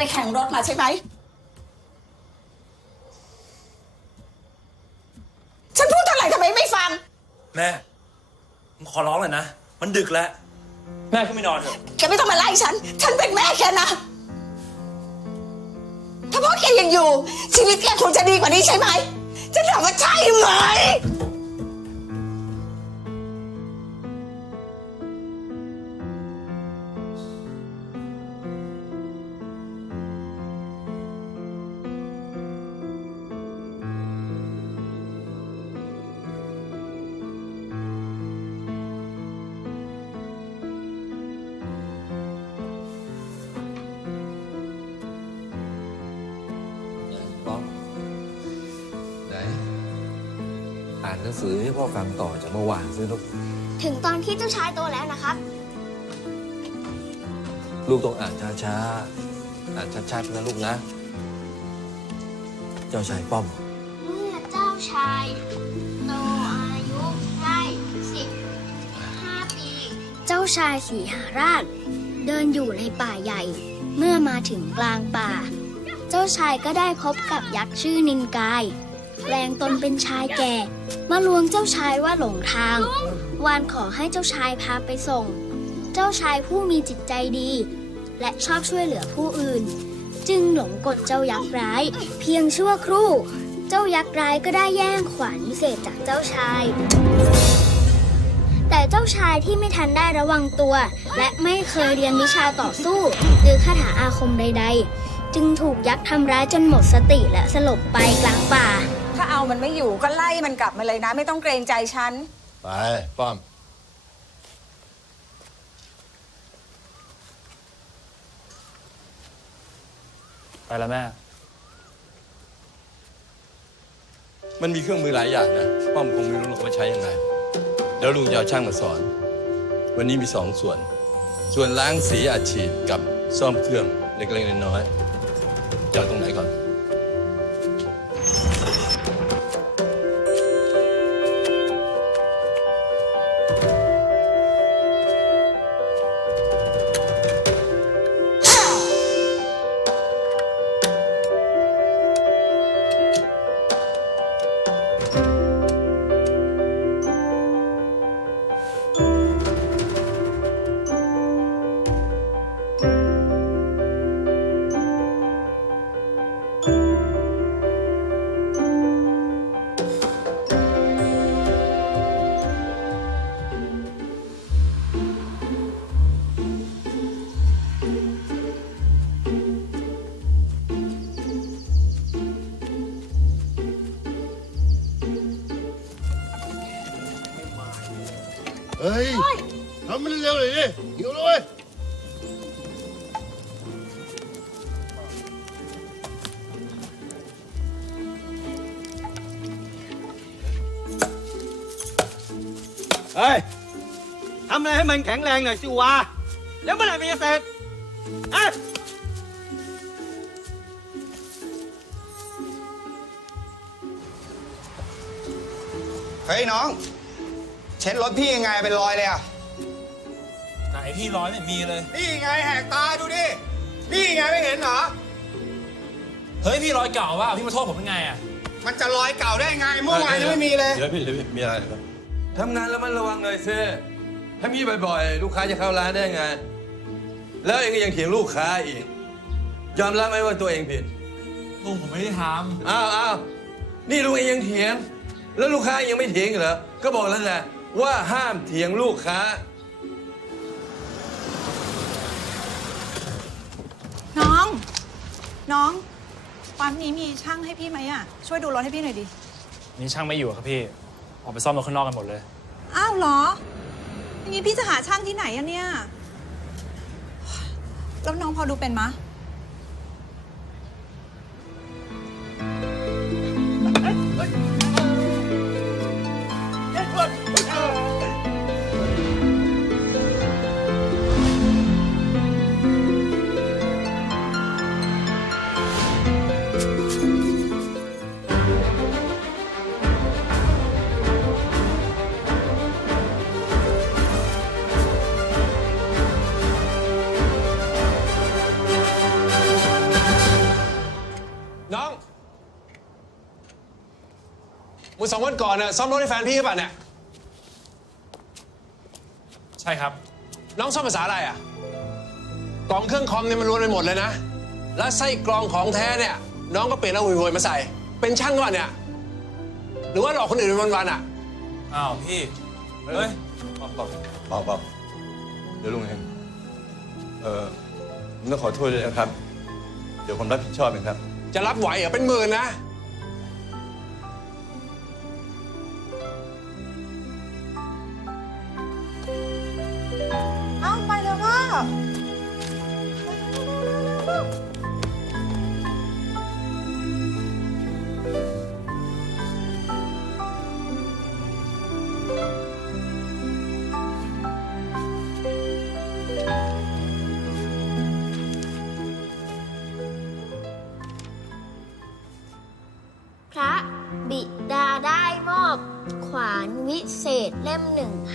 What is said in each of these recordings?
ใช่ไหม ฉันพูดเท่าไหร่ทำไมไม่ฟัง แม่ ผมขอร้องเลยนะ มันดึกแล้ว แม่ก็ไม่นอนเถอะ แกไม่ต้องมาไล่ฉัน ฉันเป็นแม่แกนะ ถ้าพ่อแกยังอยู่ ชีวิตแกคงจะดีกว่านี้ใช่ไหม ฉันถามว่าใช่ไหม นหนังสือให้พ่อฟังต่อจากเมื่อวานสิลูก ถึงตอนที่เจ้าชายโตแล้วนะครับ ลูกต้องอ่านช้าๆ อ่านชัดๆนะลูกนะ เจ้าชายป้อม เมื่อเจ้าชายโตอายุได้สิบห้าปี เจ้าชายสีหาราช เดินอยู่ในป่าใหญ่ เมื่อมาถึงกลางป่า เจ้าชายก็ได้พบกับยักษ์ชื่อนินกายแปลงตนเป็นชายแก่ มาลวงเจ้าชายว่าหลงทาง วานขอให้เจ้าชายพาไปส่ง เจ้าชายผู้มีจิตใจดี และชอบช่วยเหลือผู้อื่น จึงหลงกลเจ้ายักษ์ร้าย เพียงชั่วครู่ เจ้ายักษ์ร้ายก็ได้แย่งขวานวิเศษจากเจ้าชาย แต่เจ้าชายที่ไม่ทันได้ระวังตัว และไม่เคยเรียนวิชาต่อสู้ หรือคาถาอาคมใด ๆ จึงถูกยักษ์ทำร้ายจนหมดสติและสลบไปกลางป่า ถ้าเอามันไม่อยู่ก็ไล่มันกลับมาเลยนะ ไม่ต้องเกรงใจฉัน ไป ป้อม ไปแล้วแม่ มันมีเครื่องมือหลายอย่างนะ ป้อมคงไม่รู้หรอกว่าใช้ยังไงเดี๋ยวลุงจะเอาช่างมาสอน วันนี้มีสองส่วน ส่วนล้างสีอัดฉีดกับซ่อมเครื่องเล็กๆน้อยๆจะเอาตรงไหนก่อน ฮ้ยทำมันเร็วๆเลยดิหิวแล้วเว้ยเฮ้ยทำอะไรให้มันแข็งแรงหน่อยสิวะ แล้วเมื่อไหร่มันจะเสร็จอะเฮ้ยน้อง เช็ดรถพี่ยังไงเป็นรอยเลยอะ ไหนพี่ร้อยไม่มีเลย นี่ไงแหกตาดูดิ นี่ไงไม่เห็นเหรอ เฮ้ยพี่ร้อยเก่าว่าพี่มาโทษผมเป็นไงอะมันจะรอยเก่าได้ไงเมื่อวานยังไม่มีเลยเดี๋ยวพี่เดี๋ยวพี่มีอะไรครับทำงานแล้วมันระวังหน่อยสิถ้ามีบ่อยๆ ลูกค้าจะเข้าร้านได้ไง แล้วเองก็ยังเถียงลูกค้าอีก ยอมรับไหมว่าตัวเองผิด ลุงผมไม่ได้ทอ้าวอ้าวนี่ลุงเองยังเถียง แล้วลูกค้ายังไม่เถียงอีกเหรอ ก็บอกแล้วแหละ ว่าห้ามเถียงลูกค้า น้อง น้องปั๊มนี้มีช่างให้พี่ไหมอะ ช่วยดูรถให้พี่หน่อยดิำนี่ช่างไม่อยู่อะครับพี่ ออกไปซ่อมรถข้างนอกกันหมดเลย อ้าวเหรออย่างนี้พี่จะหาช่างที่ไหนอะเนี่ย แล้วน้องพอดูเป็นมะ สองวันก่อนน่ะซ่อมรถให้แฟนพี่หรือเปล่ะเนี่ย ใช่ครับ น้องซ่อมภาษาอะไรอะ กล่องเครื่องคอมเนี่ยมันรวนไปหมดเลยนะ แล้วไส้กรองของแท้เนี่ย น้องก็เปลี่ยนเอาห่วยๆมาใส่ เป็นช่างก่อนเนี่ย หรือว่าหลอกคนอื่นเป็นวันๆอะ อ้าวพี่ เฮ้ยเบาเบาเบาเบาเดี๋ยวลุงเอง เออผมต้องขอโทษด้วยนะครับ เดี๋ยวผมรับผิดชอบเองครับ จะรับไหวเหรอเป็นหมื่นนะ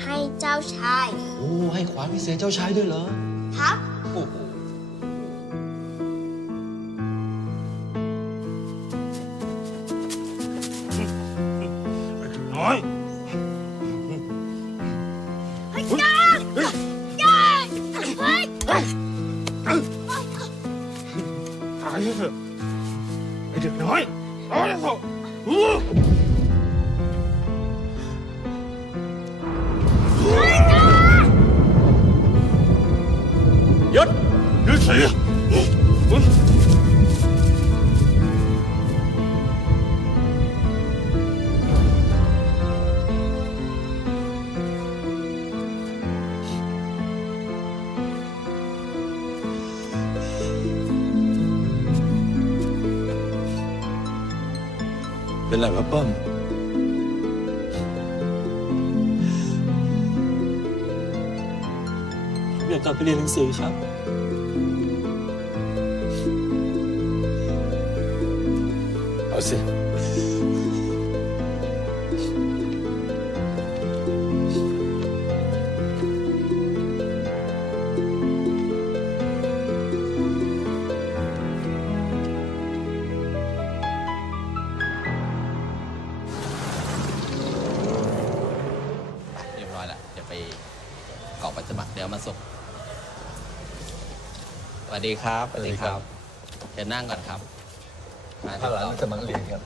ให้เจ้าชาย โอ้ให้ขวานพิเศษเจ้าชายด้วยเหรอ เป็นไรวะป้อมอยากกลับไปเรียนหนังสือครับ เอาสิ สวัสดีครับสวัสดีครับเดี๋ยวนั่งก่อนครับมาข้างหลังติดสต่อมัครเรียนครับ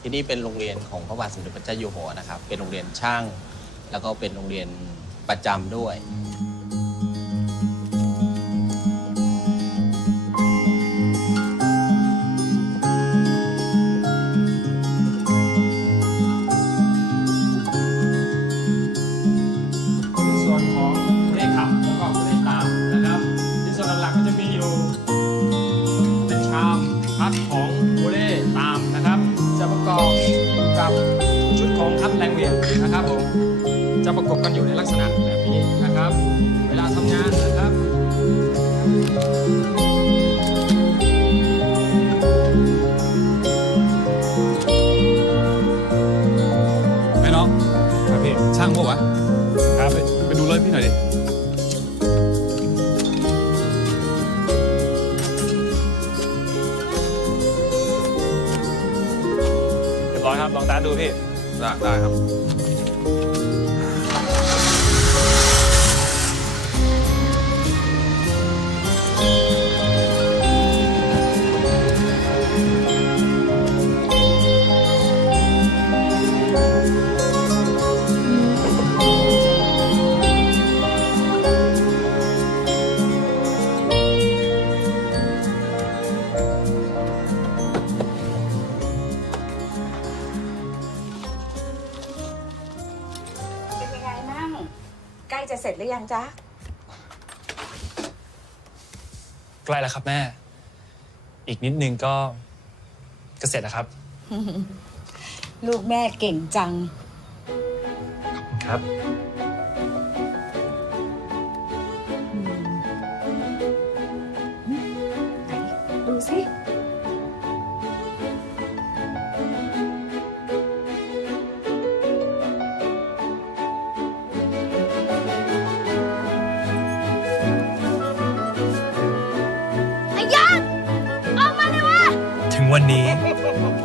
ที่นี่เป็นโรงเรียนของพระบาทสมเด็จพระเจ้าอยู่หัวนะครับ เป็นโรงเรียนช่าง แล้วก็เป็นโรงเรียนประจำด้วย อยครับลองตาดูพี่ ได้ได้ครับ ยังจ๊ะ ใกล้แล้วครับแม่ อีกนิดนึงก็ก็เสร็จแล้วครับ ลูกแม่เก่งจัง ครับ วันนี้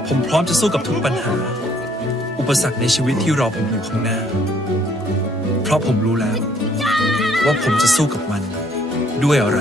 ผมพร้อมจะสู้กับทุกปัญหา อุปสรรคในชีวิตที่รอผมอยู่ข้างหน้า เพราะผมรู้แล้ว ว่าผมจะสู้กับมันด้วยอะไร